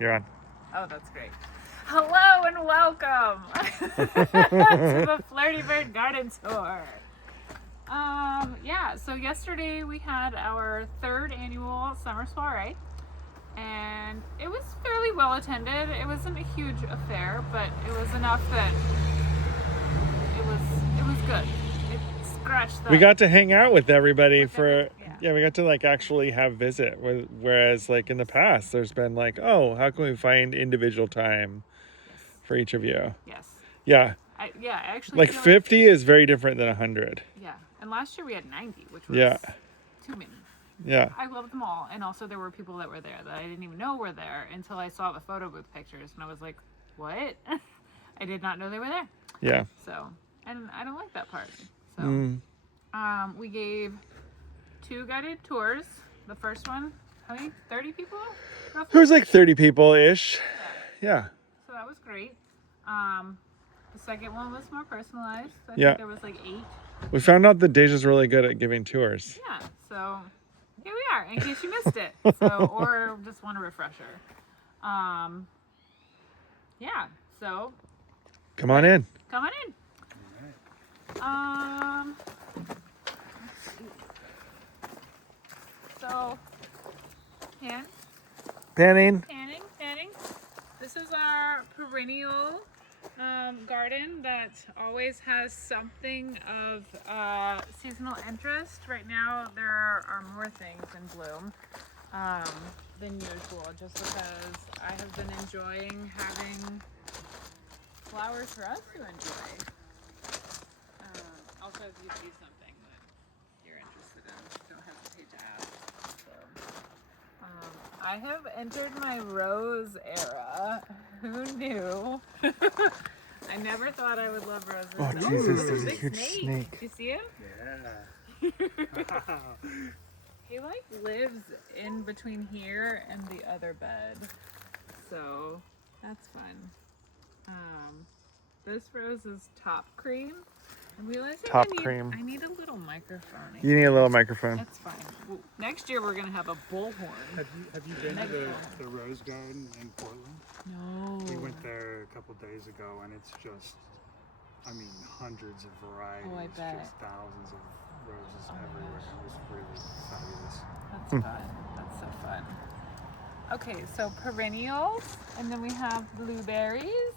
You're on. Oh, that's great. Hello and welcome to the FlirtyBird garden tour. Yeah, so yesterday we had our third annual summer soiree, and it was fairly well attended. It wasn't a huge affair, but it was enough that it was good. It scratched the. We got to hang out with everybody yeah. we got to like actually have visit. Whereas like in the past, there's been like, oh, how can we find individual time Yes. for each of you? Yes. Yeah. I actually Like feel 50 is very different than 100. yeah, and last year we had 90, which was Yeah. too many. Yeah. I loved them all, and also there were people that were there that I didn't even know were there until I saw the photo booth pictures, and I was like, "What?" I did not know they were there. Yeah. So, and I don't like that part. So, we gave 2 guided tours. The first one, how many? 30 people, There roughly. was like 30 people ish. Yeah. So that was great. The second one was more personalized. I Yeah. think there was like 8. We found out that Deja's really good at giving tours. Yeah. So here we are, in case you missed it. So, or just want a refresher. Yeah. So Come on in. come on in. Let's see. So, Panning. panning. This is our perennial garden that always has something of seasonal interest. Right now, there are more things in bloom than usual, just because I have been enjoying having flowers for us to enjoy. Also, if you see something that you're interested in, don't hesitate to ask. So, I have entered my rose era. Who knew? I never thought I would love roses. Oh, Jesus, there's a big huge snake. Do you see him? Yeah. He like lives in between here and the other bed. So that's fun. This rose is top cream. I'm realizing Top cream. I need a little microphone. You need a little microphone. That's fine. Well, next year we're gonna have a bullhorn. Have you been to the Rose Garden in Portland? No. We went there a couple days ago, and it's just, I mean, hundreds of varieties. Oh, I bet. Just thousands of roses everywhere. It was really fabulous. That's fun. That's so fun. Okay, so perennials, and then we have blueberries.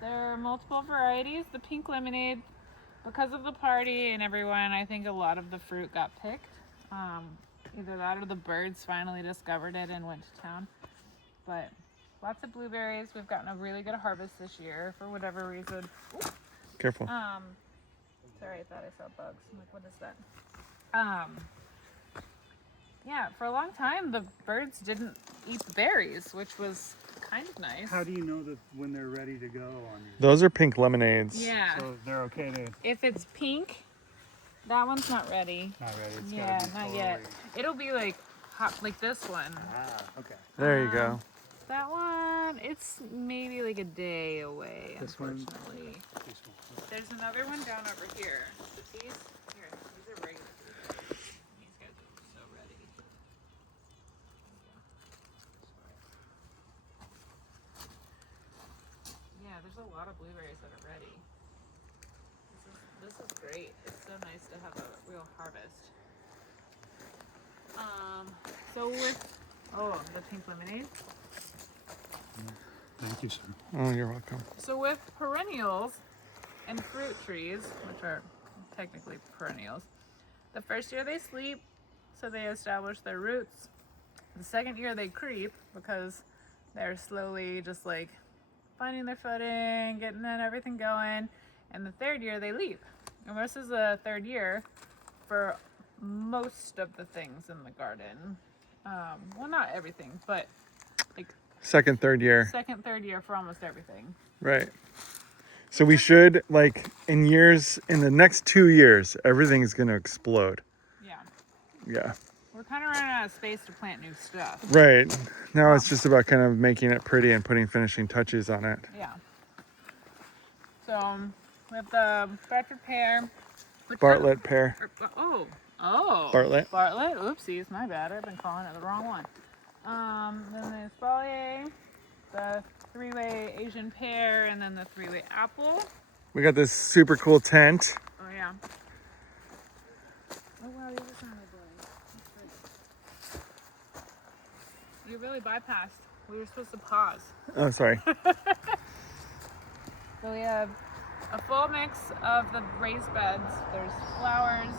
There are multiple varieties. The pink lemonade, because of the party and everyone, I think a lot of the fruit got picked. Either that or the birds finally discovered it and went to town. But lots of blueberries. We've gotten a really good harvest this year for whatever reason. Ooh. Careful. Sorry, I thought I saw bugs. I'm like, what is that? Yeah, for a long time the birds didn't eat the berries, which was kind of nice. How do you know that when they're ready to go on you? Those are pink lemonades. Yeah. So they're okay to... If it's pink, that one's not ready. Not ready. It's Yeah, gotta be not fully... yet. It'll be like hot, like this one. Ah, okay. There you go. That one, it's maybe like a day away, This one? unfortunately. This one. There's another one down over here. But these are regular. These guys are so ready. Yeah, there's a lot of blueberries that are ready. This is great. It's so nice to have a real harvest. So with the pink lemonade. Thank you, sir. Oh, you're welcome. So with perennials and fruit trees, which are technically perennials, the first year they sleep, so they establish their roots. The second year they creep because they're slowly just like finding their footing, getting everything going. And the third year they leap. And this is the third year for most of the things in the garden. Well, not everything, but like Second, third year. second, third year for almost everything. Right. So we should, like, in the next 2 years, everything's going to explode. Yeah. Yeah. We're kind of running out of space to plant new stuff. Right. Now it's just about kind of making it pretty and putting finishing touches on it. Yeah. So we have the Bradford pear. Bartlett pear. Oh. Bartlett. Oopsies, my bad. I've been calling it the wrong one. Then there's Espalier. 3-way Asian pear, and then the 3-way apple. We got this super cool tent. Oh yeah. Oh wow, the other side of the boy. You really bypassed. We were supposed to pause. Oh, sorry. So we have a full mix of the raised beds. There's flowers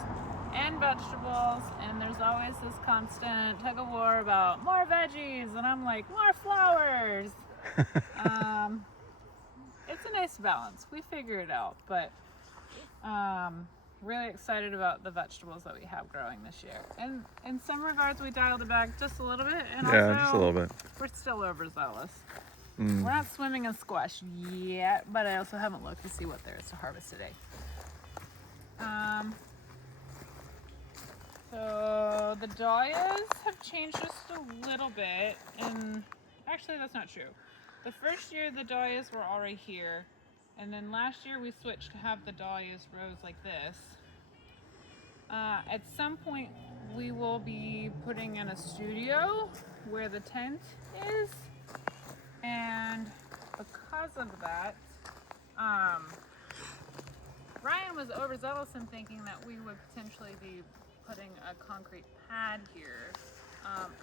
and vegetables, and there's always this constant tug of war about more veggies, and I'm like, more flowers. It's a nice balance. We figure it out, but really excited about the vegetables that we have growing this year. And in some regards, we dialed it back just a little bit, and Yeah, also just a little bit. we're still overzealous. We're not swimming in squash yet, but I also haven't looked to see what there is to harvest today. So the dahlias have changed just a little bit, and actually that's not true. The first year the dahlias were already here, and then last year we switched to have the dahlias rows like this. At some point we will be putting in a studio where the tent is, and because of that, Ryan was overzealous in thinking that we would potentially be putting a concrete pad here.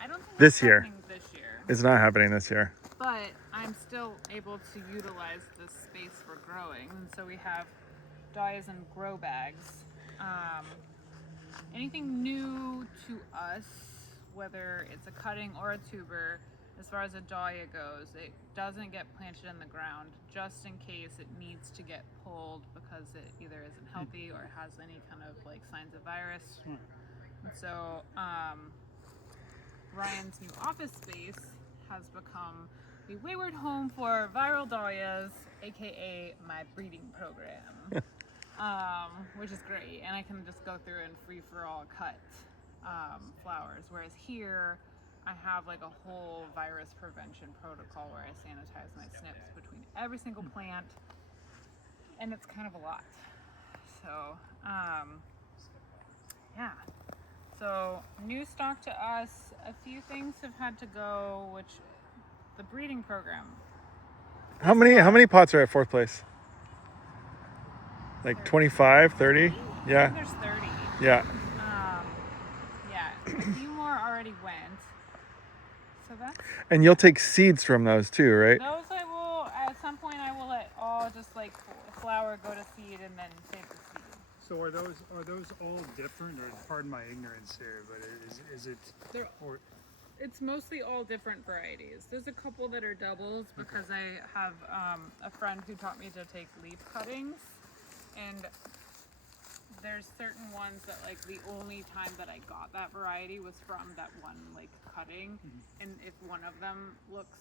I don't think This that's year. happening this year, It's not happening this year. but I'm still able to utilize this space for growing, and so we have dahlias in grow bags. Anything new to us, whether it's a cutting or a tuber, as far as a dahlia goes, it doesn't get planted in the ground just in case it needs to get pulled because it either isn't healthy or has any kind of like signs of virus. And so Ryan's new office space has become the wayward home for viral dahlias, aka my breeding program. Which is great, and I can just go through and free-for-all cut flowers, whereas here I have like a whole virus prevention protocol where I sanitize my snips between every single plant, and it's kind of a lot. So yeah, so new stock to us. A few things have had to go, which the breeding program. How many pots are at fourth place? Like 25, 30? I Yeah. think there's 30. Yeah. Yeah, a few more already went. So that's And you'll take seeds from those too, right? those. I will at some point. I will let all just like flower go to seed and then save the seed. So are those all different, or pardon my ignorance here, but is it They're, or it's mostly all different varieties. There's a couple that are doubles because I have a friend who taught me to take leaf cuttings, and there's certain ones that like the only time that I got that variety was from that one like cutting, and if one of them looks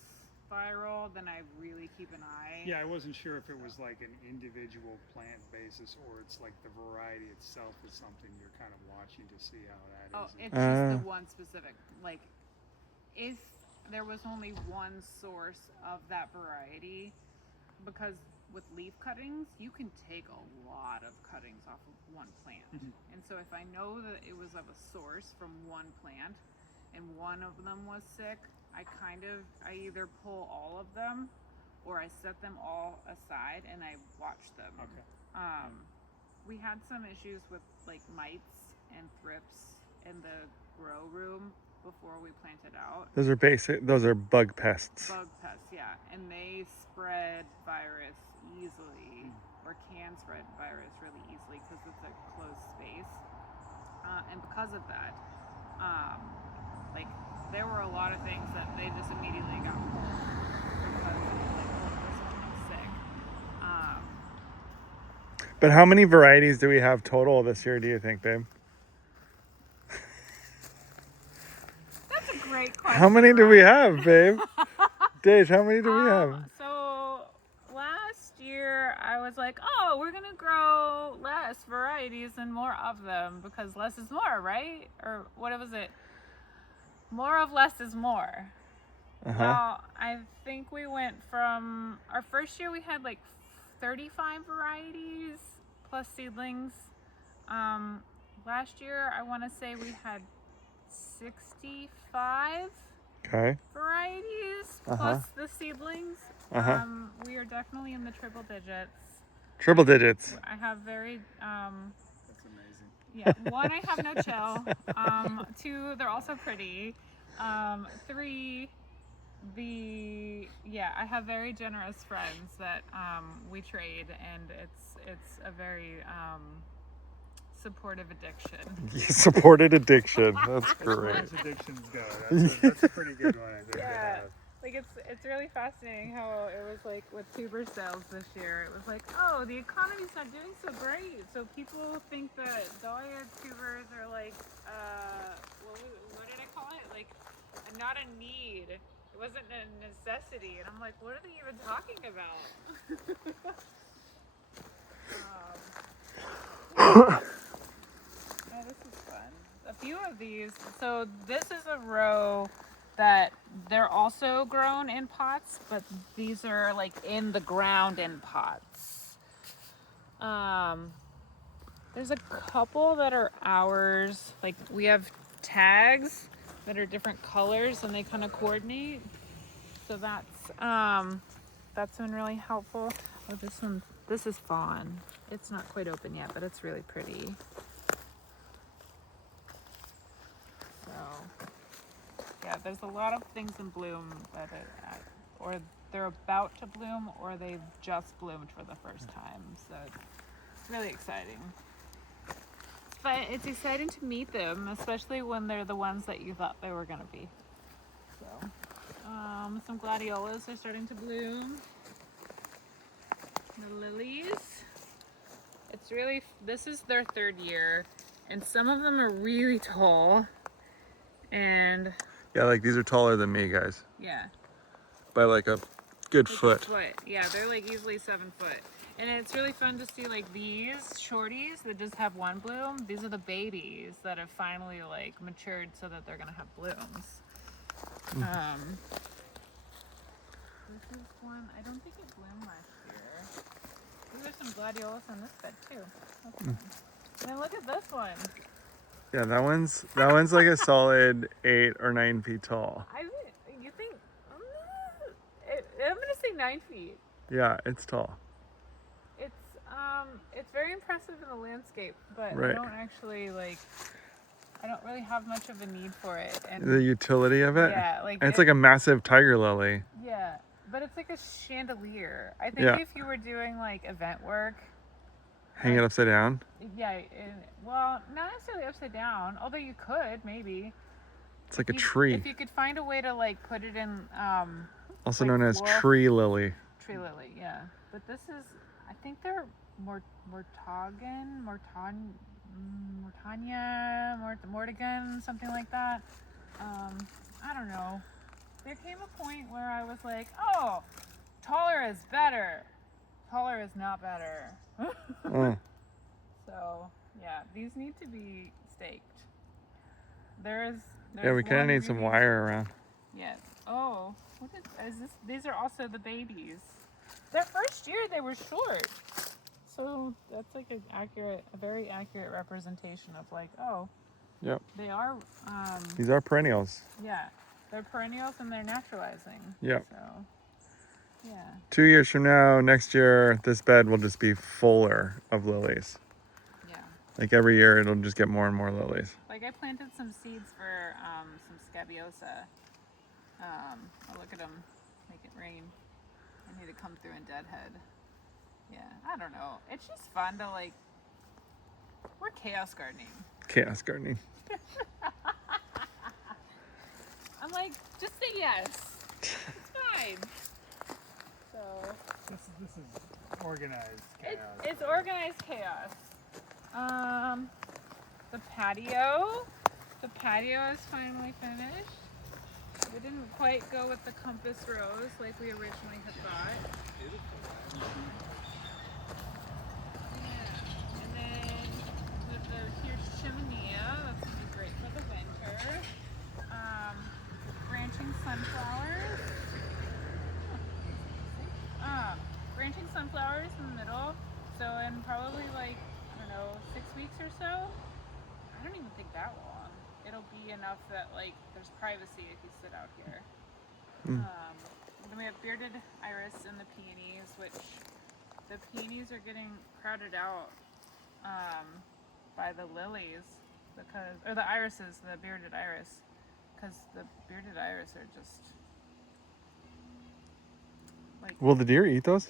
viral, then I really keep an eye. Yeah, I wasn't sure if it was like an individual plant basis or it's like the variety itself is something you're kind of watching to see how that Oh, is. it's just the one specific. Like, if there was only one source of that variety, because with leaf cuttings, you can take a lot of cuttings off of one plant. And so if I know that it was of a source from one plant and one of them was sick, I either pull all of them or I set them all aside and I watch them. Okay. We had some issues with like mites and thrips in the grow room before we planted out. Those are bug pests. Bug pests, yeah, and they spread virus easily, or can spread virus really easily because it's a closed space. And because of that, like there were a lot of things that they just immediately got pulled because like, oh, this one looks sick. But how many varieties do we have total this year, do you think, babe? That's a great question. How many do we Ryan. have, babe? Dave, how many do we have? So last year I was like, oh, we're gonna grow less varieties and more of them because less is more, right? Or what was it? More of less is more. Well, I think we went from our first year we had like 35 varieties plus seedlings. Last year I want to say we had 65 Okay. varieties plus the seedlings. Uh-huh. We are definitely in the triple digits. Triple digits. I have very That's amazing. yeah. One, I have no chill. Two, they're also pretty. Three, I have very generous friends that we trade, and it's a very supportive addiction. Supported addiction. That's As far great. as addictions go, that's a pretty good one, I think. to Yeah. have. Like it's really fascinating how it was like with tuber sales this year. It was like, oh, the economy's not doing so great, so people think that dahlia tubers are like, what did I call it? Like, not a need. It wasn't a necessity, and I'm like, what are they even talking about? Oh, this is fun. A few of these. So this is a row that they're also grown in pots, but these are like in the ground in pots. There's a couple that are ours. Like we have tags that are different colors and they kind of coordinate. So that's been really helpful. Oh, this is fawn. It's not quite open yet, but it's really pretty. So, yeah, there's a lot of things in bloom that or they're about to bloom or they've just bloomed for the first time. So it's really exciting. But it's exciting to meet them, especially when they're the ones that you thought they were going to be. So, some gladiolas are starting to bloom. The lilies. This is their third year, and some of them are really tall. And Yeah, like these are taller than me, guys. yeah, By like a good like foot. a foot. Yeah, they're like easily 7 foot. And it's really fun to see like these shorties that just have one bloom. These are the babies that have finally like matured so that they're gonna have blooms. This is one. I don't think it bloomed last year. These are some gladiolas in this bed too. That's fun. And then look at this one. Yeah, that one's like a solid 8 or 9 feet tall. You think? I'm gonna say 9 feet. Yeah, it's tall. It's very impressive in the landscape, but Right. I don't really have much of a need for it. And The utility of it. yeah, like And it's like a massive tiger lily. yeah, but it's like a chandelier. I think Yeah. if you were doing like event work, Hang it upside down. yeah, well, not necessarily upside down, although you could maybe. It's like a If tree. you could find a way to like put it in Also like known as floral- tree lily. tree lily, yeah. But this is, I think they're Mortigan, something like that. I don't know. There came a point where I was like, oh, taller is better. Taller is not better. Oh. So, yeah, these need to be staked. There's Yeah, we kind of one need some really- wire around. Yes. Oh, is this? These are also the babies. Their first year they were short, so that's like a very accurate representation of like, oh, Yep. they are. These are perennials. Yeah, they're perennials and they're naturalizing. Yep. So, yeah. 2 years from now, next year, this bed will just be fuller of lilies. Yeah. Like every year, it'll just get more and more lilies. Like I planted some seeds for some scabiosa. Oh, look at them, make it rain. I need to come through and deadhead. Yeah, I don't know. It's just fun to like. We're chaos gardening. Chaos gardening. I'm like, just say yes. It's fine. So This is organized chaos. it's organized chaos. The patio. The patio is finally finished. We didn't quite go with the compass rose like we originally had thought. Yeah. And then with here's chimenea, that's gonna be great for the winter. Branching sunflowers. Branching sunflowers in the middle. So in probably like, I don't know, 6 weeks or so. I don't even think that long. It'll be enough that like there's privacy if you sit out here. Then we have bearded iris and the peonies, which the peonies are getting crowded out by the lilies because, or the irises, the bearded iris, because the bearded iris are just like. Will the deer eat those?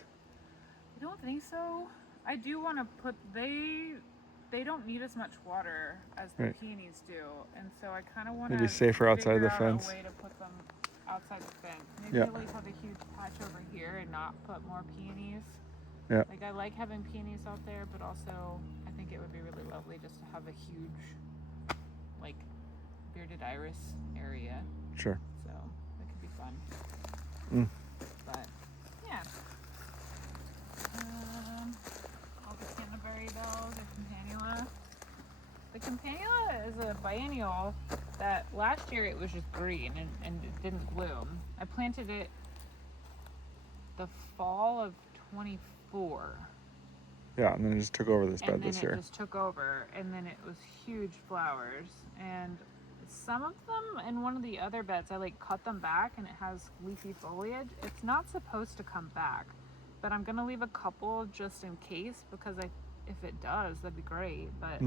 I don't think so. I do want to put they don't need as much water as the Right. peonies do, and so I kind of want to Maybe safer outside the fence. a way to put them outside the fence. Maybe Yeah. like have a huge patch over here and not put more peonies. Yeah. Like I like having peonies out there, but also I think it would be really lovely just to have a huge, like, bearded iris area. Sure. So that could be fun. Mm. But yeah. All the canterbury bells, the campanula. The campanula is a biennial that last year it was just green and it didn't bloom. I planted it the fall of 24. Yeah, and then it just took over this bed And then this it year. just took over, and then it was huge flowers. And some of them in one of the other beds, I like cut them back and it has leafy foliage. It's not supposed to come back, but I'm gonna leave a couple just in case because if it does, that'd be great. But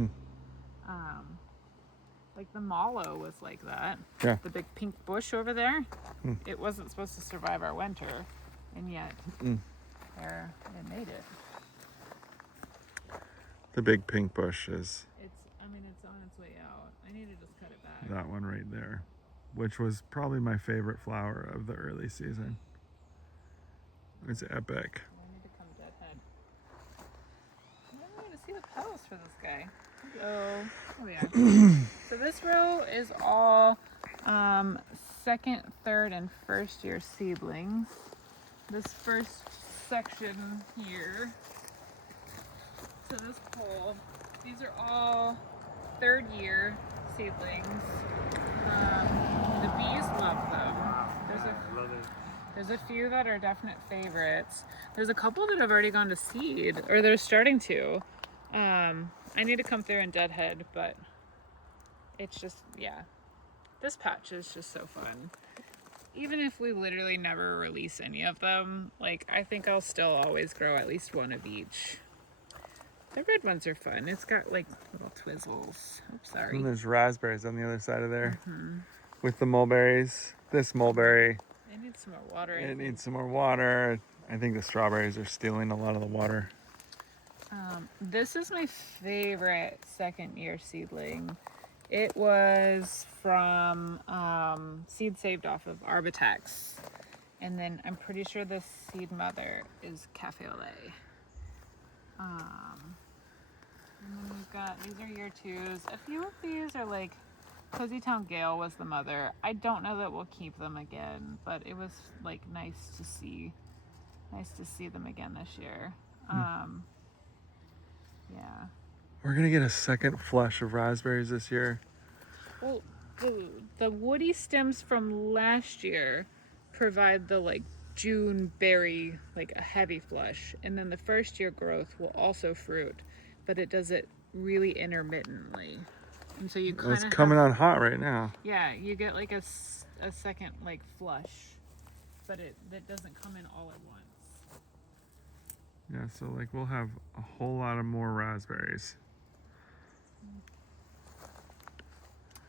like the mallow was like that. Yeah. The big pink bush over there, Mm. it wasn't supposed to survive our winter, and yet there it made it. The big pink bush is It's on its way out. I need to just cut it back. that one right there, which was probably my favorite flower of the early season. It's epic. I need to come deadhead. I don't need to see the petals for this guy. Hello. Oh yeah. So this row is all second, third, and first year seedlings. This first section here. So this pole, these are all third year seedlings. The bees love them. There's a few that are definite favorites. There's a couple that have already gone to seed, or they're starting to. I need to come through and deadhead, but it's just, yeah. This patch is just so fun. Even if we literally never release any of them, like, I think I'll still always grow at least one of each. The red ones are fun. It's got like little twizzles. Oops, sorry. And there's raspberries on the other side of there with the mulberries. This mulberry, It needs some more water. I it think. needs some more water. I think the strawberries are stealing a lot of the water. This is my favorite second year seedling. It was from seed saved off of Arbitex. And then I'm pretty sure the seed mother is Cafe au lait. And then we've got, these are year twos. A few of these are like, Cozy Town Gale was the mother. I don't know that we'll keep them again, but it was like nice to see them again this year. Yeah. We're gonna get a second flush of raspberries this year. Well, the woody stems from last year provide the like June berry, like a heavy flush, and then the first year growth will also fruit, but it does it really intermittently, and so you kind It's of coming on hot right now. Yeah, you get like a second like flush, but that doesn't come in all at once. Yeah, so like we'll have a whole lot of more raspberries.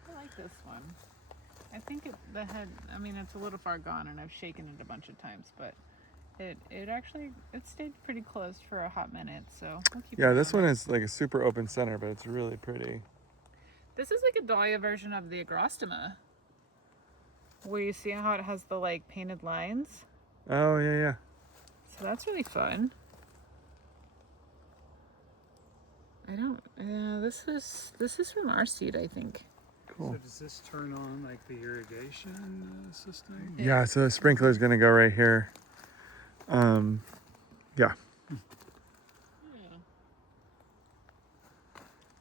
I like this one. I think the head, I mean, it's a little far gone and I've shaken it a bunch of times, but it actually, it stayed pretty close for a hot minute, so we'll keep Yeah, it this going. one is like a super open center, but it's really pretty. This is like a dahlia version of the agrostoma. Where you see how it has the like painted lines? Oh, yeah, yeah. So that's really fun. I don't, this is from our seed, I think. Cool. So does this turn on like the irrigation system? Yeah, so the sprinkler's gonna go right here. Yeah. Yeah.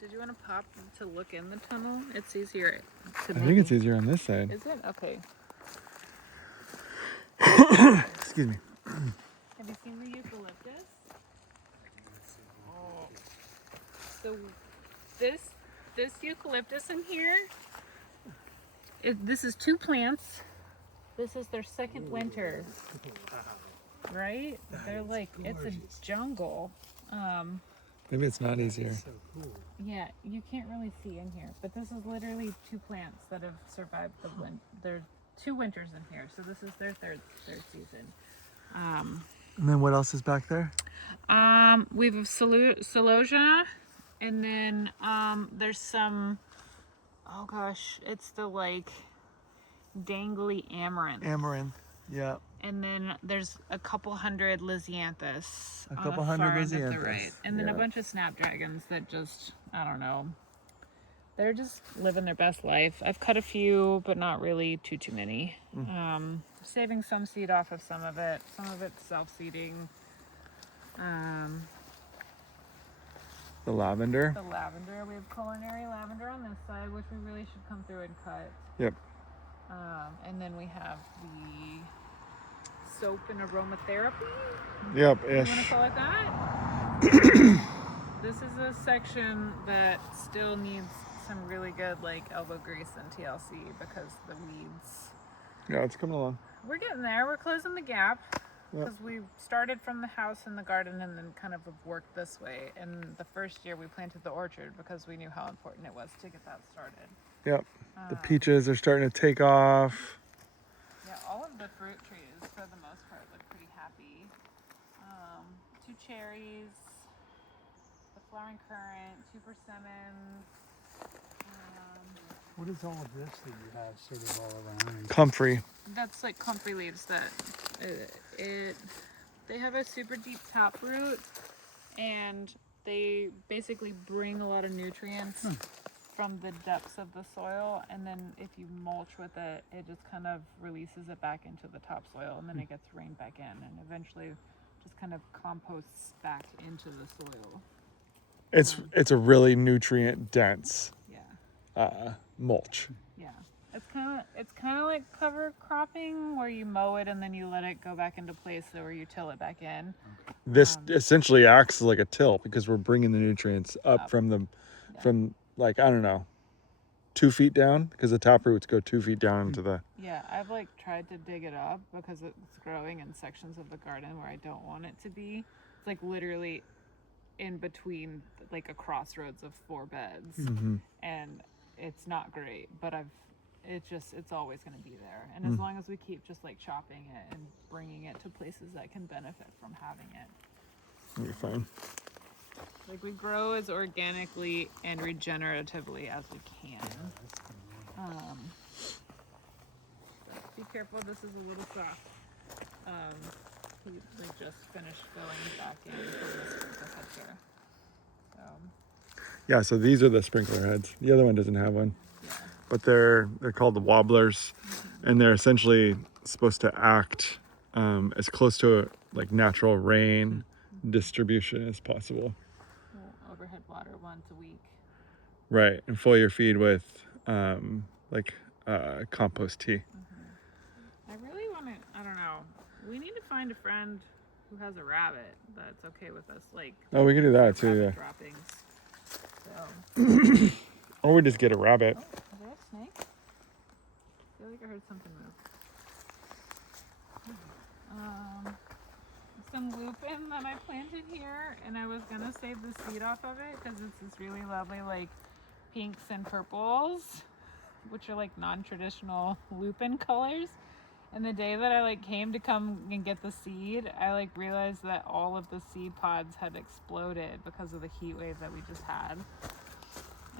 Did you want to pop to look in the tunnel? It's easier to I think it's easier on this side. Is it? Okay. Excuse me. Have you seen the eucalyptus? Oh. So this eucalyptus in here, this is two plants This is their second winter, right? They're like, it's a jungle. Maybe it's not easier. So cool. Yeah, you can't really see in here, but this is literally 2 plants that have survived the There's 2 winters in here, so this is their third season. And then what else is back there? We have celosia, and then there's some. Oh gosh, it's the like dangly amaranth. Amaranth. Yeah. And then there's a couple hundred lysianthus. A on couple the hundred far end of the lysianthus, right. And then a yeah. bunch of snapdragons that just, I don't know. They're just living their best life. I've cut a few, but not really too many. Saving some seed off of some of it. Some of it's self-seeding. The lavender. The lavender. We have culinary lavender on this side, which we really should come through and cut. Yep. And then we have the soap and aromatherapy. Yep. You want Ish. to call it that? This is a section that still needs some really good like elbow grease and TLC because the weeds. Yeah, it's coming along. We're getting there. We're closing the gap Yep. because we started from the house and the garden and then kind of worked this way. And the first year we planted the orchard because we knew how important it was to get that started. Yep. The peaches are starting to take off. Yeah, all of the fruit trees, for the most part, look pretty happy. 2 cherries, the flowering currant, 2 persimmons. What is all of this that you have sort of all around? Comfrey. That's like comfrey leaves that they have a super deep tap root, and they basically bring a lot of nutrients from the depths of the soil, and then if you mulch with it, it just kind of releases it back into the topsoil, and then it gets rained back in, and eventually just kind of composts back into the soil. It's a really nutrient dense Yeah, mulch. yeah. It's kind of like cover cropping, where you mow it and then you let it go back into place, or you till it back in. This essentially acts as like a till because we're bringing the nutrients up from like, I don't know, 2 feet down, because the tap roots go 2 feet down into the. Yeah, I've like tried to dig it up because it's growing in sections of the garden where I don't want it to be. It's like literally in between like a crossroads of 4 beds, and it's not great, but it's always going to be there. And as long as we keep just like chopping it and bringing it to places that can benefit from having it. You're fine. Like we grow as organically and regeneratively as we can. Be careful, this is a little soft. We just finished going back in from the sprinkler head here. So, Yeah, so these are the sprinkler heads. The other one doesn't have one. yeah. But they're called the wobblers, and they're essentially supposed to act as close to like natural rain distribution as possible. We'll overhead water once a week. Right, and fill your feed with compost tea. I really want to, I don't know, we need to find a friend who has a rabbit that's okay with us, like. Oh, we can do that too, rabbit yeah. droppings. So. Or we just get a rabbit. Oh, is there a snake? I feel like I heard something move. Some lupin that I planted here, and I was gonna save the seed off of it because it's this really lovely like pinks and purples, which are like non-traditional lupin colors. And the day that I like came to come and get the seed, I like realized that all of the seed pods had exploded because of the heat wave that we just had.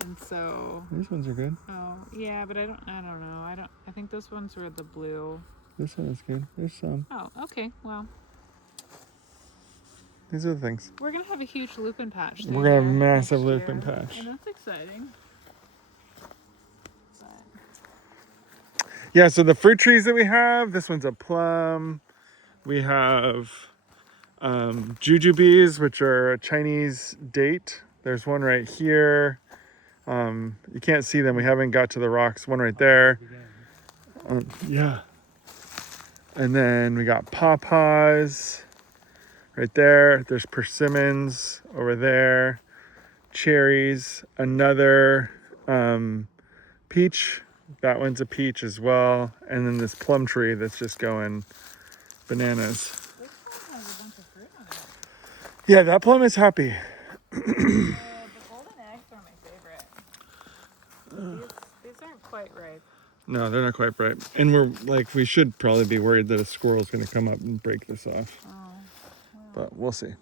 And so These ones are good. oh yeah, but I don't know. I think those ones were the blue. This one is good. There's some. Oh, okay. Well, These are the things. we're gonna have a huge lupin patch. We're gonna have a there massive next lupin year, patch. and that's exciting. But Yeah, so the fruit trees that we have, this one's a plum. We have jujubes, which are a Chinese date. There's one right here. You can't see them. We haven't got to the rocks. One right there. Yeah. And then we got pawpaws right there. There's persimmons over there. Cherries. Another peach That one's a peach as well. And then this plum tree that's just going bananas. This one has a bunch of fruit on it. Yeah, that plum is happy. The golden eggs are my favorite. These aren't quite ripe. No, they're not quite ripe. And we're like, we should probably be worried that a squirrel's going to come up and break this off. Oh, well, But we'll see. yeah.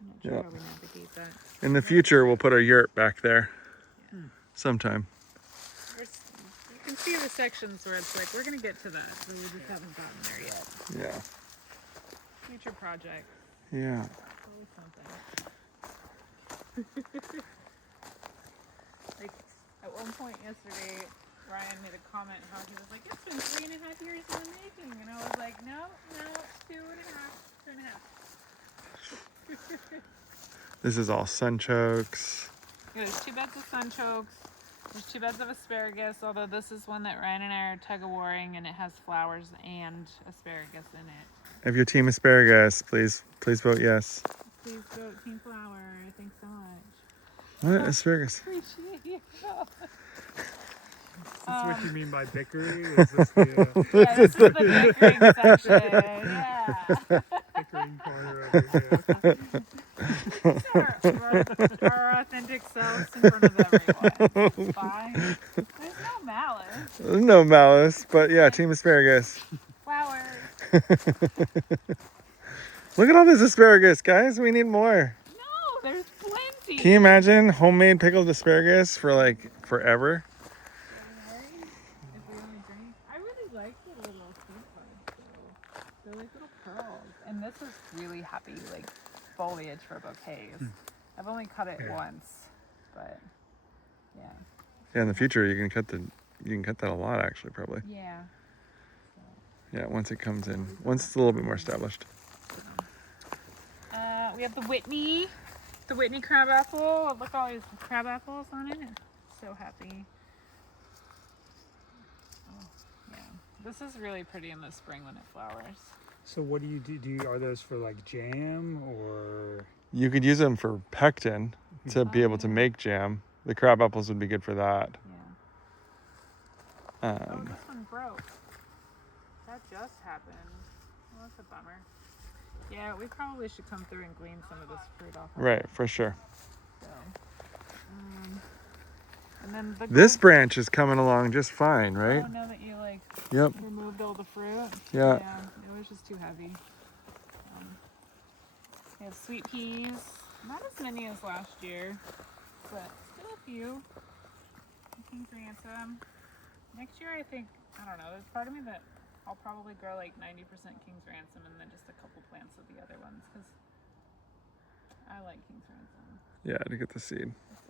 I'm not sure Yeah. how we navigate that. In the future, we'll put our yurt back there sometime. You can see the sections where it's like, we're going to get to that, but we just haven't gotten there yet. Yeah. Future project. Yeah. Always something. Like, at one point yesterday, Ryan made a comment how he was like, it's been 3.5 years in the making. And I was like, no, 2.5. This is all sunchokes. There's 2 beds of sunchokes. There's 2 beds of asparagus, although this is one that Ryan and I are tug-of-warring, and it has flowers and asparagus in it. If you're team asparagus, please vote yes. Please vote Team Flower. Thanks so much. What? Asparagus? Appreciate you. Is this what you mean by bickering? Is this the Yeah, this is the bickering section. Yeah. bickering corner over here? Our authentic selves in front of everyone. It's fine. There's no malice. There's no malice, but yeah, team asparagus. Flowers. Look at all this asparagus, guys. We need more. No, there's plenty. Can you imagine homemade pickled asparagus for like forever? If we only drink. I really like the little seed pods though. They're like little pearls. And this is really happy, like foliage for bouquets. I've only cut it once, but yeah. Yeah, in the future you can cut that a lot actually, probably. Yeah. Yeah, once it comes in, once it's a little bit more established. We have the Whitney crab apple. Look at all these crab apples on it. So happy. Oh, yeah. This is really pretty in the spring when it flowers. So what do you do? Are those for like jam or? You could use them for pectin to be able to make jam. The crab apples would be good for that. Yeah. Oh, this one broke. That just happened. Well, that's a bummer. Yeah, we probably should come through and glean some of this fruit off. Right, for sure. So, and then This branch is coming along just fine, right? Oh, now that you like Yep. removed all the fruit. Yeah. Yeah, it was just too heavy. We have sweet peas. Not as many as last year, but still a few. King's ransom. Next year, I think, I don't know, there's part of me that I'll probably grow like 90% King's ransom and then just a couple plants of the other ones because I like King's ransom. Yeah, to get the seed. It's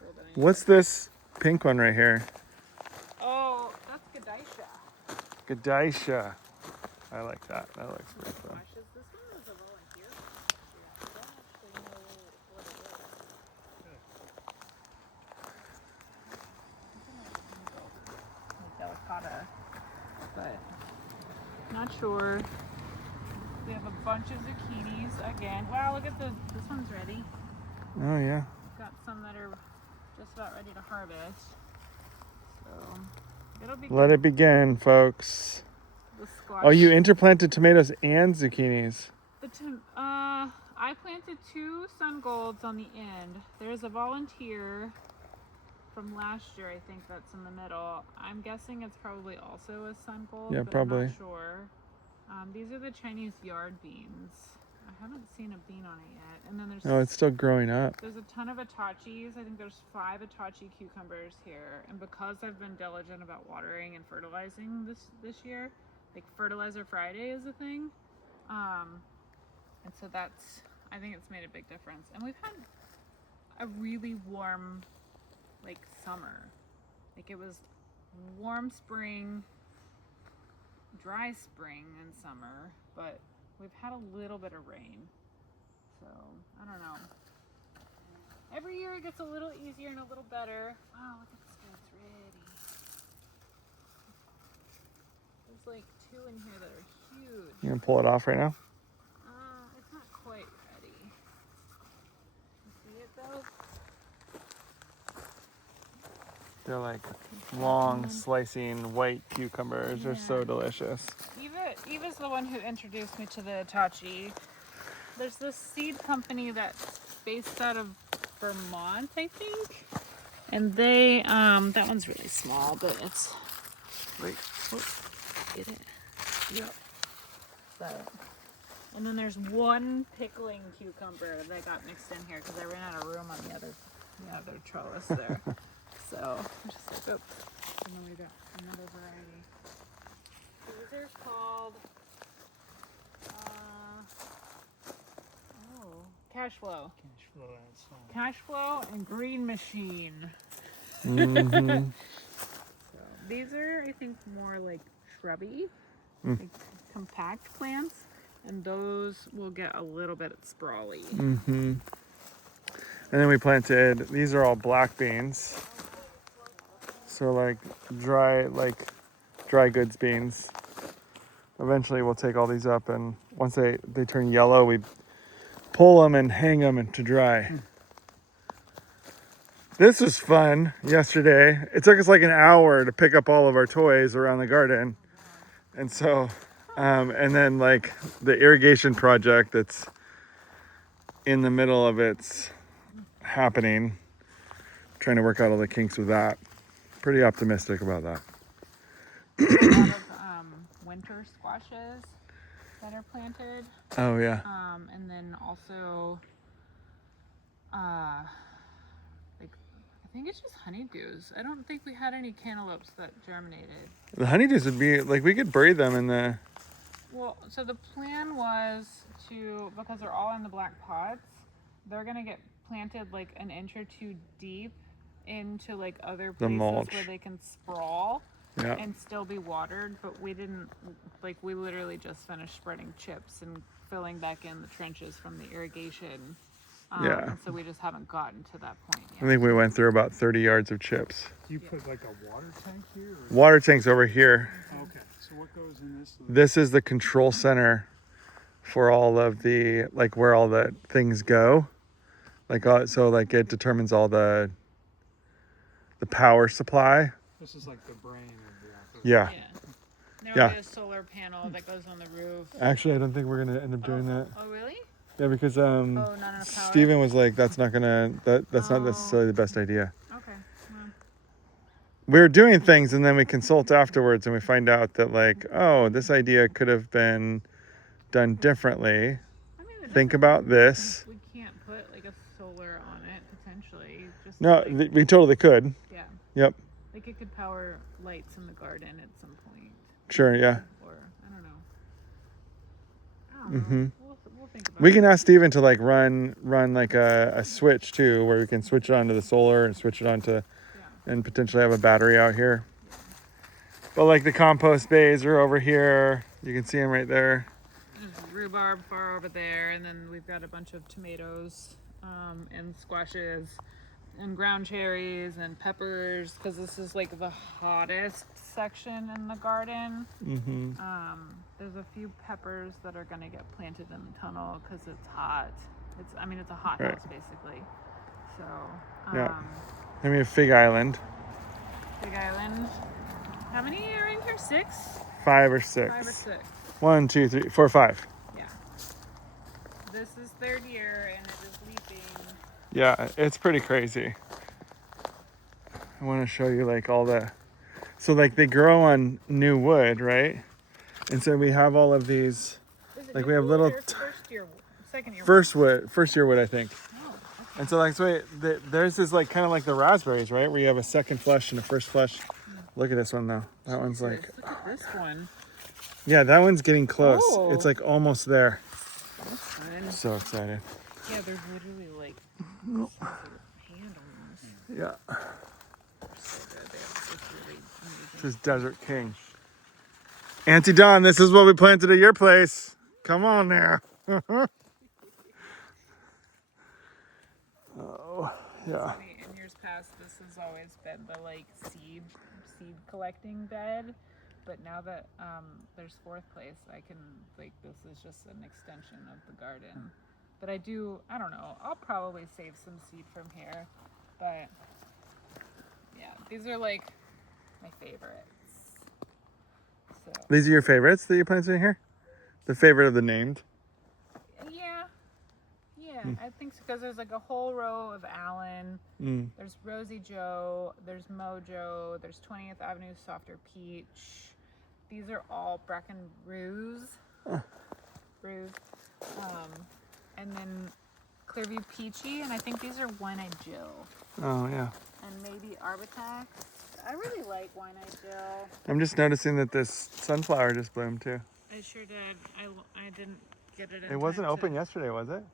so pretty. What's this pink one right here? Oh, that's Gadaisha. Gadaisha. I like that. That looks pretty fun. Gosh, this one was a volunteer. Yeah, I don't actually know what it is. Delicata, but not sure. We have a bunch of zucchinis again. Wow, look at this one's ready. Oh yeah. Got some that are just about ready to harvest. So it'll be Let good. it begin, folks. The squash. Oh, you interplanted tomatoes and zucchinis. I planted 2 sun golds on the end. There's a volunteer from last year, I think, that's in the middle. I'm guessing it's probably also a sun gold. Yeah, but probably. I'm not sure. These are the Chinese yard beans. I haven't seen a bean on it yet. And then there's Oh, it's still growing up. there's a ton of Atachis. I think there's 5 Atachi cucumbers here. And because I've been diligent about watering and fertilizing this year, like Fertilizer Friday is a thing. And so I think it's made a big difference. And we've had a really warm, like, summer. Like, it was warm spring, dry spring and summer, but we've had a little bit of rain. So, I don't know. Every year it gets a little easier and a little better. Wow, look at this guy, it's ready. There's like 2 in here that are huge. You gonna pull it off right now? It's not quite ready. You see it though? They're like long slicing white cucumbers. They're so Yeah. delicious. Eva's the one who introduced me to the Itachi. There's this seed company that's based out of Vermont, I think. And they, that one's really small, but it's, Wait. get it? Yeah. So, and then there's one pickling cucumber that got mixed in here because I ran out of room on the other trellis there. So I'm just like, oops. And then we got another variety. These are called cash flow. Cash flow outside. Cash flow and green machine. Mm-hmm. So these are, I think, more like shrubby, Mm. like compact plants, and those will get a little bit sprawly. Mm-hmm. And then we planted, these are all black beans. So like dry goods beans. Eventually we'll take all these up, and once they turn yellow, we pull them and hang them to dry. This was fun yesterday. It took us like an hour to pick up all of our toys around the garden. And so, and then like the irrigation project that's in the middle of its happening, trying to work out all the kinks with that. Pretty optimistic about that. A lot of winter squashes that are planted. Oh yeah. And then also, like, I think it's just honeydews. I don't think we had any cantaloupes that germinated. The honeydews would be like, we could bury them in the, Well, so the plan was to, because they're all in the black pots, they're gonna get planted like an inch or two deep into like other places mulch. where they can sprawl yeah. and still be watered. But we didn't, like, we literally just finished spreading chips and filling back in the trenches from the irrigation. Yeah. And so we just haven't gotten to that point I yet. think we went through about 30 yards of chips. Do you put like a water tank here? Or Water tank's over here. okay. So what goes in this? This is the control center for all of the, like where all the things go. Like, so like it determines all the power supply. This is like the brain of the operation. Yeah. There'll Yeah. be a solar panel that goes on the roof. Actually, I don't think we're gonna end up doing that. Oh, really? Yeah, because Not enough power. Steven was like, that's not gonna, that's not Oh. necessarily the best idea. Okay. Well, We're doing things and then we consult afterwards and we find out that like, oh, this idea could have been done differently. I mean, it Think doesn't about mean this. We can't put like a solar on it potentially. Just No, like, we totally could. yeah, Yep. like it could power lights in the garden at some point, Sure. Yeah. or I don't know. I don't Mm-hmm. know. We'll think about We it. can ask Steven to like run like a switch too, where we can switch it onto the solar and switch it onto, and potentially have a battery out here. But like the compost bays are over here. You can see them right there. There's rhubarb far over there, and then we've got a bunch of tomatoes, and squashes, and ground cherries and peppers, because this is like the hottest section in the garden. Mm-hmm. There's a few peppers that are gonna get planted in the tunnel because it's hot. It's a hot Right. house basically. So Yeah. Then we have Fig Island. Big Island. How many are in here? 6? 5 or 6. 5 or 6. 1, 2, 3, 4, 5. Yeah. This is third year and it is leaping. Yeah, it's pretty crazy. I want to show you like all the, so like they grow on new wood, right? And so we have all of these, Is it like new we have wood little or second year first year wood, I think. Oh, okay. And so like, so there's this like kind of like the raspberries, right? Where you have a second flush and a first flush. Look at this one though. That one's like, Look at this one. yeah, that one's getting close. Oh. It's like almost there. That's fun. So excited. Yeah, there's literally like hand on this. Yeah. So good. They have this really amazing. This is Desert King. Auntie Dawn, this is what we planted at your place. Come on there. Oh, yeah. Funny, in years past, this has always been the like seed collecting bed, but now that there's fourth place, I can like this is just an extension of the garden. But I don't know. I'll probably save some seed from here, but yeah. Yeah, these are like my favorites. So These are your favorites that you planted in here? The favorite of the named? yeah, I think so, because there's like a whole row of Allen. There's Rosie Joe, there's Mojo, there's 20th Avenue Softer Peach. These are all Bracken Ruse. And then Clearview Peachy, and I think these are One-Eyed Jill. Oh, yeah. And maybe Arbitex. I really like One-Eyed Jill. I'm just noticing that this sunflower just bloomed too. I sure did. I didn't get it in It wasn't time open yesterday, was it?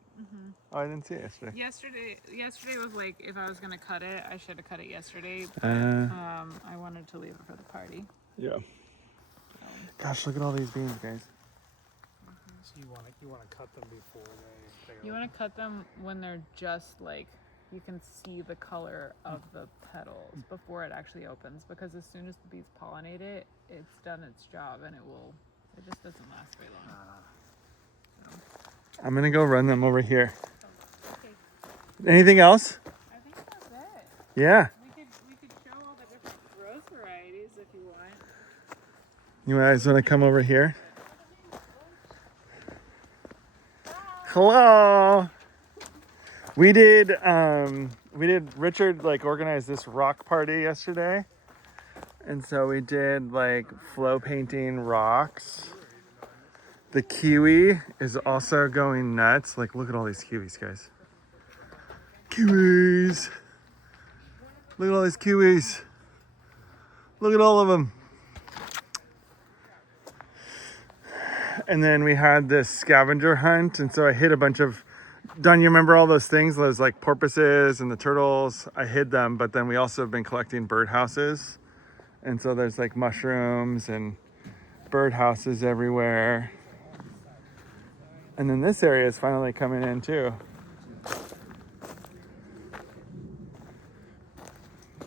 Oh, I didn't see it yesterday. Yesterday was like, if I was gonna cut it, I should have cut it yesterday. But I wanted to leave it for the party. Yeah. Gosh, look at all these beans, guys. So you want to cut them before they You want to cut them when they're just like, you can see the color of the petals before it actually opens, because as soon as the bees pollinate it, it's done its job, and it just doesn't last very long. I'm gonna go run them over here. Okay. Anything else? I think that's it. Yeah. We could show all the different rose varieties if you want. You guys want to come over here? Hello. We did Richard like organized this rock party yesterday. And so we did like flow painting rocks. The kiwi is also going nuts. Like, look at all these kiwis, guys. Kiwis. Look at all these kiwis. Look at all of them. And then we had this scavenger hunt. And so I hid a bunch of, Don, you remember all those things? Those like porpoises and the turtles? I hid them, but then we also have been collecting birdhouses. And so there's like mushrooms and birdhouses everywhere. And then this area is finally coming in too.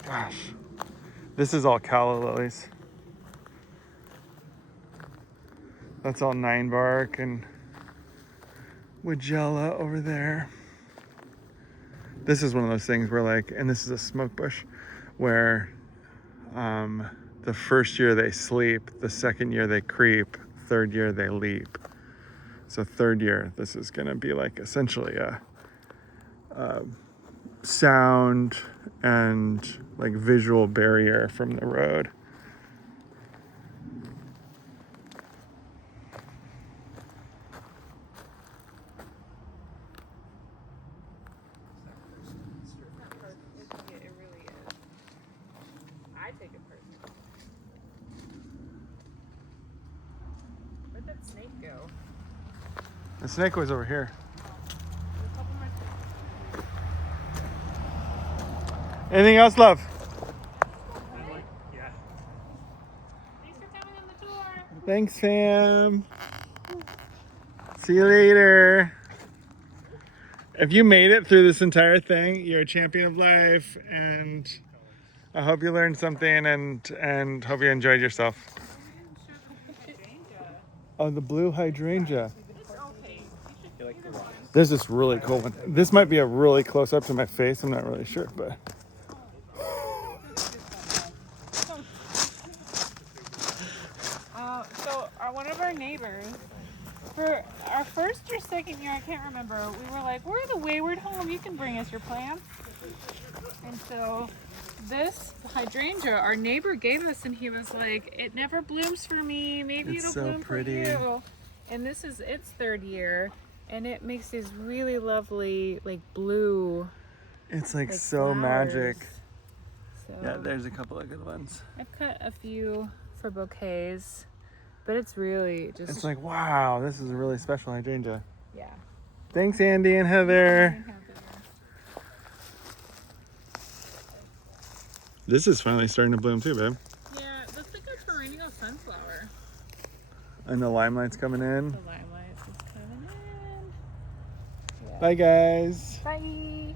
Gosh, this is all calla lilies. That's all 9-bark and Woodgella over there. This is one of those things where like, and this is a smoke bush, where the first year they sleep, the second year they creep, third year they leap. So third year, this is gonna be like essentially a sound and like visual barrier from the road. It really is. I take it personally. Where'd that snake go? The snake was over here. There's a couple more. Anything else, love? yeah. Thanks for coming on the tour. Thanks, fam. See you later. If you made it through this entire thing, you're a champion of life, and I hope you learned something and hope you enjoyed yourself. Oh, the blue hydrangea. There's this really cool one. This might be a really close up to my face. I'm not really sure, but. So one of our neighbors, for our first or second year, I can't remember, we were like, we're the Wayward Home, you can bring us your plants. And so this hydrangea our neighbor gave us, and he was like, it never blooms for me, maybe It's it'll so bloom pretty. for you. And this is its third year, and it makes these really lovely like blue, It's like like so flowers. magic. So Yeah, there's a couple of good ones. I've cut a few for bouquets, but it's really just It's like, wow, this is a really special hydrangea. yeah. Thanks, Andy and Heather. This is finally starting to bloom too, babe. Yeah, it looks like a perennial sunflower. And the limelight's coming in. The limelight is coming in. Yeah. Bye, guys. Bye.